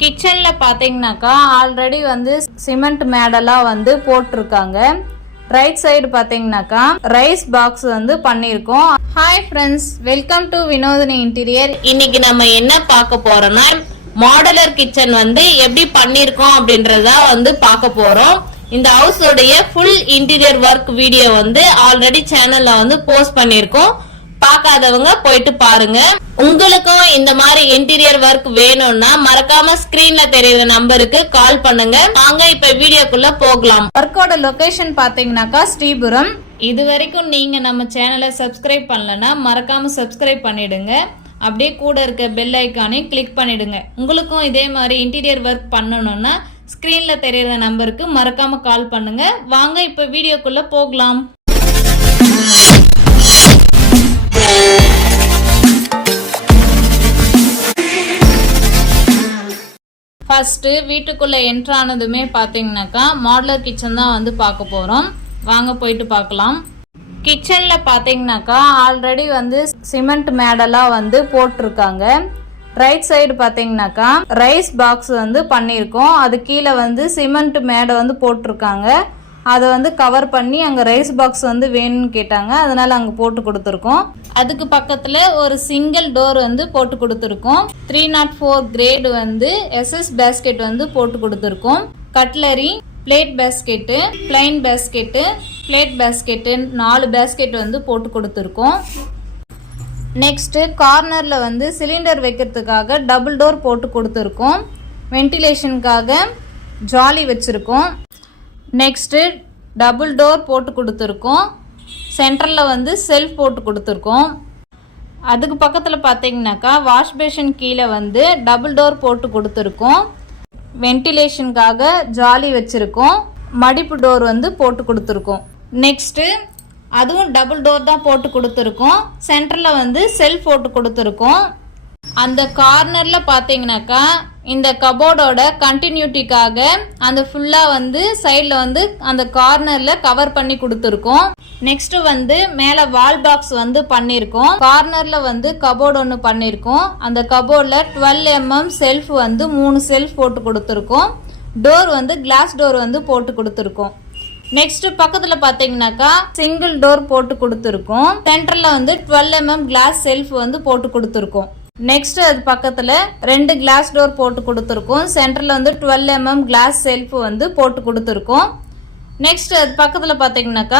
கிச்சனில் பார்த்தீங்கன்னாக்கா ஆல்ரெடி வந்து சிமெண்ட் மேடெல்லாம் வந்து போட்டிருக்காங்க. ரைட் சைடு பார்த்தீங்கன்னாக்கா ரைஸ் பாக்ஸ் வந்து பண்ணியிருக்கோம். Hi friends welcome to Vinodhini interior இன்னைக்கு நம்ம என்ன பார்க்க போறோம்னா மாடலர் கிச்சன் வந்து எப்படி பண்ணியிருக்கோம் அப்படின்றத வந்து பார்க்க போறோம். இந்த ஹவுஸோடைய ஃபுல் இன்டீரியர் ஒர்க் வீடியோ வந்து ஆல்ரெடி சேனல்ல வந்து போஸ்ட் பண்ணியிருக்கோம். பார்க்காதவங்க போயிட்டு பாருங்க. உங்களுக்கும் இந்த மாதிரி இன்டீரியர் ஒர்க் வேணும்னா மறக்காம ஸ்கிரீன்ல தெரியுற நம்பருக்கு கால் பண்ணுங்க. வாங்க இப்ப வீடியோக்குள்ள போகலாம். ஒர்க்கோட லொகேஷன் பாத்தீங்கன்னாக்கா ஸ்ரீபுரம். இது வரைக்கும் நீங்க நம்ம சேனலை சப்ஸ்கிரைப் பண்ணலனா மறக்காம சப்ஸ்கிரைப் பண்ணிடுங்க. அப்படியே கூட இருக்க பெல் ஐக்கானையும் கிளிக் பண்ணிடுங்க. உங்களுக்கும் இதே மாதிரி இன்டீரியர் ஒர்க் பண்ணணும்னா ஸ்க்ரீன்ல தெரியுற நம்பருக்கு மறக்காம கால் பண்ணுங்க. வாங்க இப்ப வீடியோக்குள்ள போகலாம். ஃபர்ஸ்ட்டு வீட்டுக்குள்ளே என்ட்ரு ஆனதுமே மாடலர் கிச்சன் தான் வந்து பார்க்க போகிறோம் வாங்க போயிட்டு பார்க்கலாம். கிச்சனில் பார்த்தீங்கன்னாக்கா ஆல்ரெடி வந்து சிமெண்ட் மேடெல்லாம் வந்து போட்டிருக்காங்க. ரைட் சைடு பாத்தீங்கன்னாக்கா ரைஸ் பாக்ஸ் வந்து பண்ணியிருக்கோம். அது கீழே வந்து சிமெண்ட் மேடை வந்து போட்டிருக்காங்க. அதை வந்து கவர் பண்ணி அங்கே ரைஸ் பாக்ஸ் வந்து வேணும்னு கேட்டாங்க. அதனால அங்கே போட்டு கொடுத்துருக்கோம். அதுக்கு பக்கத்தில் ஒரு சிங்கிள் டோர் வந்து போட்டு கொடுத்துருக்கோம். த்ரீ நாட் ஃபோர் கிரேடு வந்து எஸ்எஸ் பேஸ்கெட் வந்து போட்டு கொடுத்துருக்கோம். Cutlery plate basket plain basket plate basket நாலு பேஸ்கெட் வந்து போட்டு கொடுத்துருக்கோம். நெக்ஸ்ட்டு கார்னரில் வந்து சிலிண்டர் வைக்கிறதுக்காக டபுள் டோர் போட்டு கொடுத்துருக்கோம். வென்டிலேஷனுக்காக ஜாலி வச்சுருக்கோம். நெக்ஸ்ட்டு டபுள் டோர் போட்டு கொடுத்துருக்கோம். சென்டரில் வந்து செல்ஃப் போட்டு கொடுத்துருக்கோம். அதுக்கு பக்கத்தில் பார்த்தீங்கன்னாக்கா வாஷ் பேஷன் கீழே வந்து டபுள் டோர் போட்டு கொடுத்துருக்கோம். வென்டிலேஷனுக்காக ஜாலி வச்சுருக்கோம். மடிப்பு டோர் வந்து போட்டு கொடுத்துருக்கோம். நெக்ஸ்ட்டு அதுவும் டபுள் டோர் தான் போட்டு கொடுத்துருக்கோம். சென்டரில் வந்து செல்ஃப் போட்டு கொடுத்துருக்கோம். அந்த கார்னரில் பார்த்தீங்கன்னாக்கா இந்த கபோர்டோட கண்டினியூட்டிக்காக அந்த ஃபுல்லாக வந்து சைடில் வந்து அந்த கார்னரில் கவர் பண்ணி கொடுத்துருக்கோம். நெக்ஸ்ட் வந்து மேலே வால் பாக்ஸ் வந்து பண்ணியிருக்கோம் கார்னரில் வந்து கபோர்டு ஒன்று பண்ணியிருக்கோம் அந்த கபோர்டில் டுவெல் எம்எம் செல்ஃப் வந்து மூணு செல்ஃப் போட்டு கொடுத்துருக்கோம். டோர் வந்து கிளாஸ் டோர் வந்து போட்டு கொடுத்துருக்கோம். நெக்ஸ்ட் பக்கத்துல பாத்தீங்கன்னாக்கா சிங்கிள் டோர் போட்டு கொடுத்துருக்கோம். சென்டர்ல வந்து டுவெல் எம்எம் கிளாஸ் செல்ஃப் வந்து போட்டு கொடுத்துருக்கோம். நெக்ஸ்ட் அது பக்கத்துல ரெண்டு கிளாஸ் டோர் போட்டு கொடுத்துருக்கோம். சென்டர்ல வந்து டுவெல் எம்எம் கிளாஸ் செல்ஃப் வந்து போட்டு கொடுத்துருக்கோம். நெக்ஸ்ட் அது பக்கத்துல பாத்தீங்கன்னாக்கா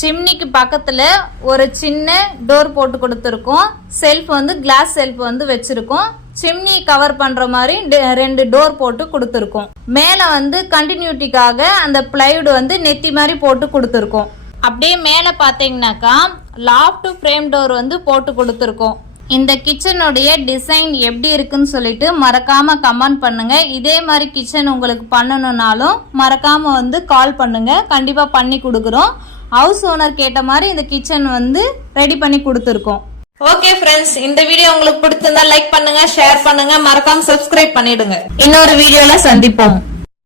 சிம்னிக்கு பக்கத்துல ஒரு சின்ன டோர் போட்டு கொடுத்துருக்கோம். செல்ஃப் வந்து கிளாஸ் செல்ஃப் வந்து வச்சிருக்கோம். சிம்னி கவர் பண்ற மாதிரி டெ- ரெண்டு டோர் போட்டு கொடுத்துருக்கோம். மேல வந்து கண்டினியூட்டிக்காக அந்த பிளைவுட் வந்து நெத்தி மாதிரி போட்டு கொடுத்துருக்கோம். அப்படியே மேல பாத்தீங்கன்னாக்கா லாஃப்ட் ஃப்ரேம் டோர் வந்து போட்டு கொடுத்துருக்கோம். இந்த கிச்சனுடைய டிசைன் எப்படி இருக்குன்னு சொல்லிட்டு மறக்காம கமெண்ட் பண்ணுங்க. இதே மாதிரி கிச்சன் உங்களுக்கு பண்ணணும்னாலும் மறக்காம வந்து கால் பண்ணுங்க. கண்டிப்பா பண்ணி கொடுக்குறோம். ஹவுஸ் ஓனர் கேட்ட மாதிரி இந்த கிச்சன் வந்து ரெடி பண்ணி கொடுத்துருக்கோம். ஓகே ஃப்ரெண்ட்ஸ் இந்த வீடியோ உங்களுக்கு பிடிச்சிருந்தா லைக் பண்ணுங்க ஷேர் பண்ணுங்க. மறக்காம சப்ஸ்கிரைப் பண்ணிடுங்க. இன்னொரு வீடியோல சந்திப்போம்.